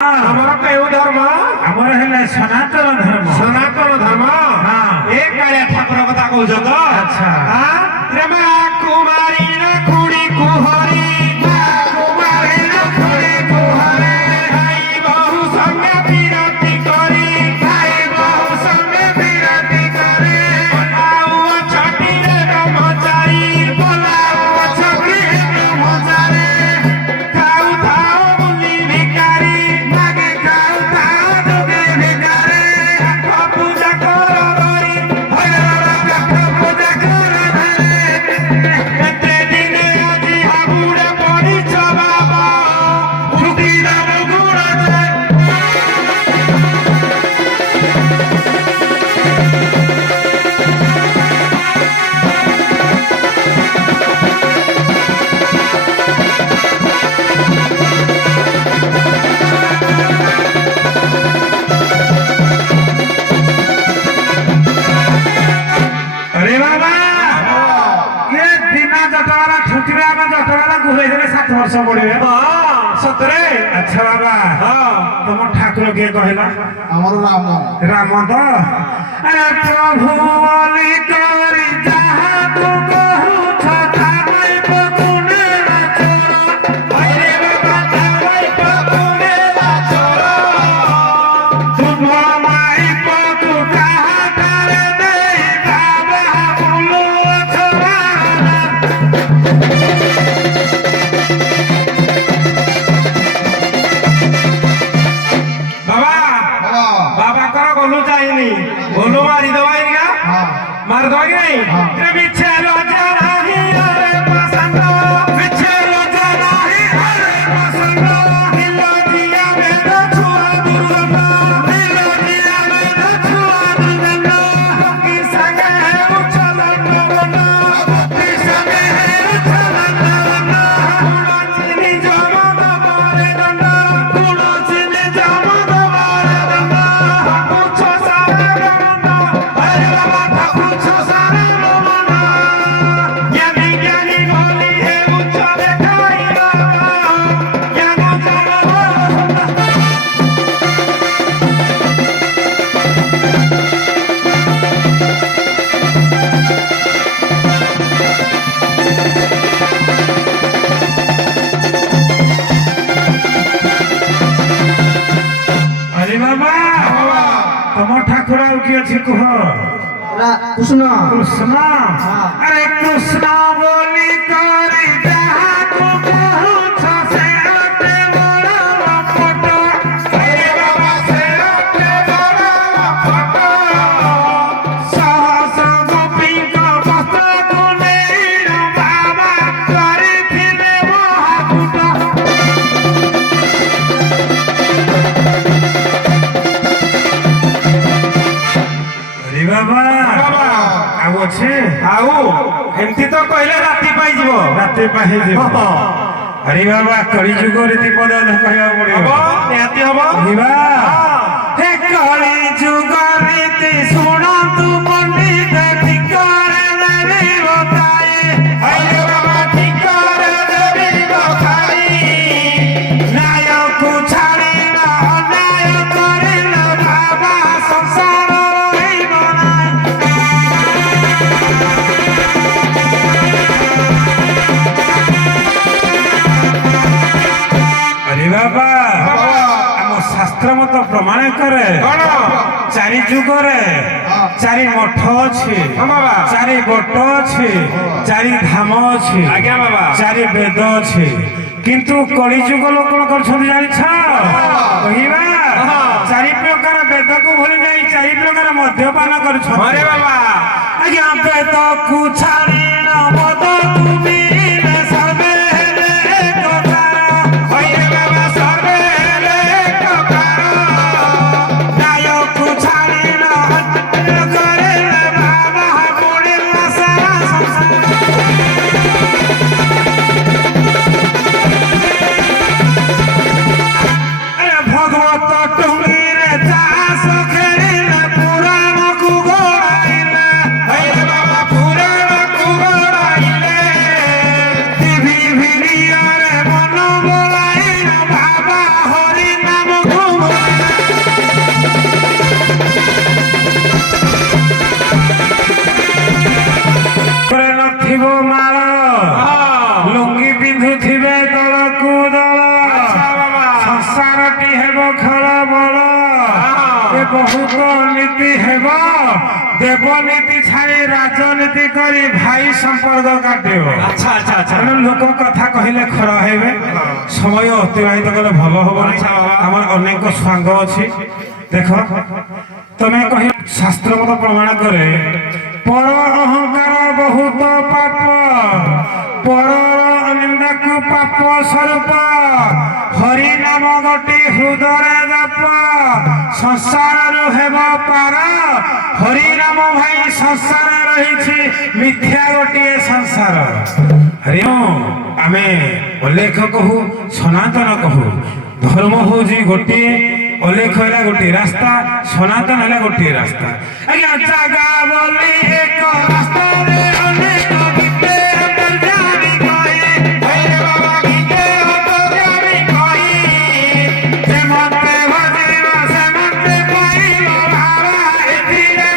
ଆମର କେଉଁ ଧର୍ମ? ଆମର ହେଲା ସନାତନ ଧର୍ମ। ସନାତନ ଧର୍ମ। ଏ କାଳିଆ ଠାକୁର କଥା କହୁଛ ତ? ଆଚ୍ଛା। ମା କୁମାରୀ ନା ଖୁଡି କୁହରୀ, ମା କୁମାରୀ ନା ଖୁଡି କୁହରୀ, ଭାଇ ବହୁ ସଙ୍ଗେ ବିରତି କରି, ଭାଇ ବହୁ ସଙ୍ଗେ ବିରତି କରି, ବୋଲାଉ ଛଟିରେ ବ୍ରହ୍ମଚାରୀ, ବୋଲାଉ ଛଟିରେ ବ୍ରହ୍ମଚାରୀ, ଖାଉ ଥାଉ ବୁଲି ଭିକାରୀ, ମାଗେ ଖାଉ ଥାଉ ଯୋଗେ ଭିକାରୀ, କାଠ ପୂଜା କର ଧରି, କାଠ ପୂଜା କର ଧରି, ଏତେ ଦିନେ ଆଜି ହାବୁଡେ ପଡ଼ିଛ ବାବା, ଭୁତି ଦାମ ଗୁଣ अरे बाबा ये बिना जटवाला छुटीरे आम जटवाला घुरे घुरे 7 वर्ष पड़े। ସତରେ। अच्छा बाबा तुम ठाकुर किए कहला? আমার রাম राम तो अरे प्रभु बोली करी जहा तू कहूछ थामई पकुने चोर, अरे बाबा थामई पकुने चोर, तुम माई पकु कहा तारे नहीं बाबा बोलो छोरा। बाबा बाबा कर गोलू चाहिए गोलू मारी दवाई का मार दवाई नहीं तेरे पीछे लजा नहीं अरे पसंद, पीछे लजा नहीं अरे पसंद, हिलो दिया मेरा छुआ दुर्गंधा, हिलो दिया मेरा छुआ दुर्गंधा, की संगे है उछल नवना, की संगे है उछल नवना, कुड़ा चीनी जमद बारे दंडा, कुड़ा चीनी जमद बारे दंडा, कुछ सारे रमना, अरे बाबा कुछ सारे रमना, ज्ञानी ज्ञानी बोली है उछल खाई बाबा, क्या मुझे अरे बाबा तुम ठाकुर आउ किए छी कह? কৃষ্ণ कृष्ण। अरे कृष्ण बोली करी जहा तू कहूछ से अते बड़ लपट, अरे बाबा से अपने बड़ा फटो, सहस गोपीक वस्त्र को नेर बाबा करिथिले महाकुट। अरे बाबा बाबा आउ अच्छे ଆଉ ଏମିତି ତ କହିଲେ ରାତି ପାଇଯିବ। राते पाहे जीव। अरे बाबा कଳି ଯୁଗରେ ଦୀପଦ କହିବାକୁ ହବ ପଡିବ। ନିହାତି ହବ। ଯିବା हे कଳି ଯୁଗରେ ତେ ଶୁଣନ୍ତୁ ପଣ୍ଡିତ ଠିକରେ ଦେବି ବତାଏ, अरे बाबा ଠିକରେ ଦେବି ବଖାଇ, ନ୍ୟାୟକୁ ଛାଡ଼ିଲ ଅନ୍ୟାୟ କରିଲ ବାବା ସଂସାର ରହିବ ନାହିଁ। अरे बाबा ଆମ ଶାସ୍ତ୍ର ମତ ପ୍ରମାଣ କରେ କଣ? ଚାରି ଯୁଗରେ ଚାରି ମଠ ଅଛି, ହଁ ବାବା। ଚାରି ବଟ ଅଛି, ଚାରି ଧାମ ଅଛି, ଆଜ୍ଞା ବାବା। ଚାରି ବେଦ ଅଛି, କିନ୍ତୁ କଳିଯୁଗ ଲୋକ କଣ କରୁଛନ୍ତି ଜାଣିଛ? କହିବା ଚାରି ପ୍ରକାର ବେଦକୁ ଭୁଲି ଯାଇ ଚାରି ପ୍ରକାର ମଦ୍ୟପାନ କରୁଛନ୍ତି। अरे बाबा ଆଜ୍ଞା ବେଦକୁ ଛାଡ଼ି ମଦକୁ ପିଇଲେ ସର୍ବେ ହେଲେ ଏକକାର। अरे बाबा सर्वे हेले एककार, न्यायକୁ ଛାଡ଼ିଲ ଅନ୍ୟାୟ କରିଲେ ବାବା ବୁଡ଼ିଲା ସାରା ସଂସାର। अरे भगवत टुंगीरे चाष खेଳିଲେ पुराणକୁ ଗୋଡ଼ାଇଲେ, अरे बाबा पुराण कुगड़ाइले, ସଂସାରଟି ହେବ ଖେଳ ବଳ ଏ ବହୁତ ନୀତି ହେବ ଦେବନୀତି ଛାଡ଼ି ରାଜନୀତି କରି ଭାଇ ସମ୍ପର୍କ କାଟିବ। আচ্ছা আচ্ছা আচ্ছা ତେଣୁ ଲୋକ କଥା କହିଲେ ଖରା ହେବେ ସମୟ ଅତିବାହିତ କଲେ ଭଲ ହବନି। ଆଚ୍ଛା ବାବା। ଆମର ଅନେକ ସ୍ୱାଙ୍ଗ ଅଛି ଦେଖ ତମେ କହି ଶାସ୍ତ୍ର ମତ ପ୍ରମାଣ କରେ ପର ଅହଙ୍କାର ବହୁତ ପାପ ପରର ନିନ୍ଦାକୁ ପାପ ସ୍ୱରୂପ ହରି ନାମ ଗୋଟି ହୃଦୟରେ ଜପ ସଂସାରରୁ ହେବ ପାର ହରି ନାମ ଭାଇ ସଂସାର ରହିଛି ମିଥ୍ୟା ଗୋଟିଏ ସଂସାର। ହରି ଆମେ ଅଲେଖ କହୁ ସନାତନ କହୁ ଧର୍ମ ହଉଛି ଗୋଟିଏ ଅଲେଖ ହେଲା ଗୋଟିଏ ରାସ୍ତା ସନାତନ ହେଲା ଗୋଟିଏ ରାସ୍ତା। ଆଜ୍ଞା ଜାଗା ବୋଲି ଏକ ରାସ୍ତାରେ ଅନେକ ଗୀତେ ଅନ୍ତର୍ଯାମୀ କହି ହେ ବାବା ଗୀତେ ଅନ୍ତର୍ଯାମୀ କହି ଯେମତେ ଭଜିବ ସେମତେ ପାଇବ ଭାବା ଏଥିରେ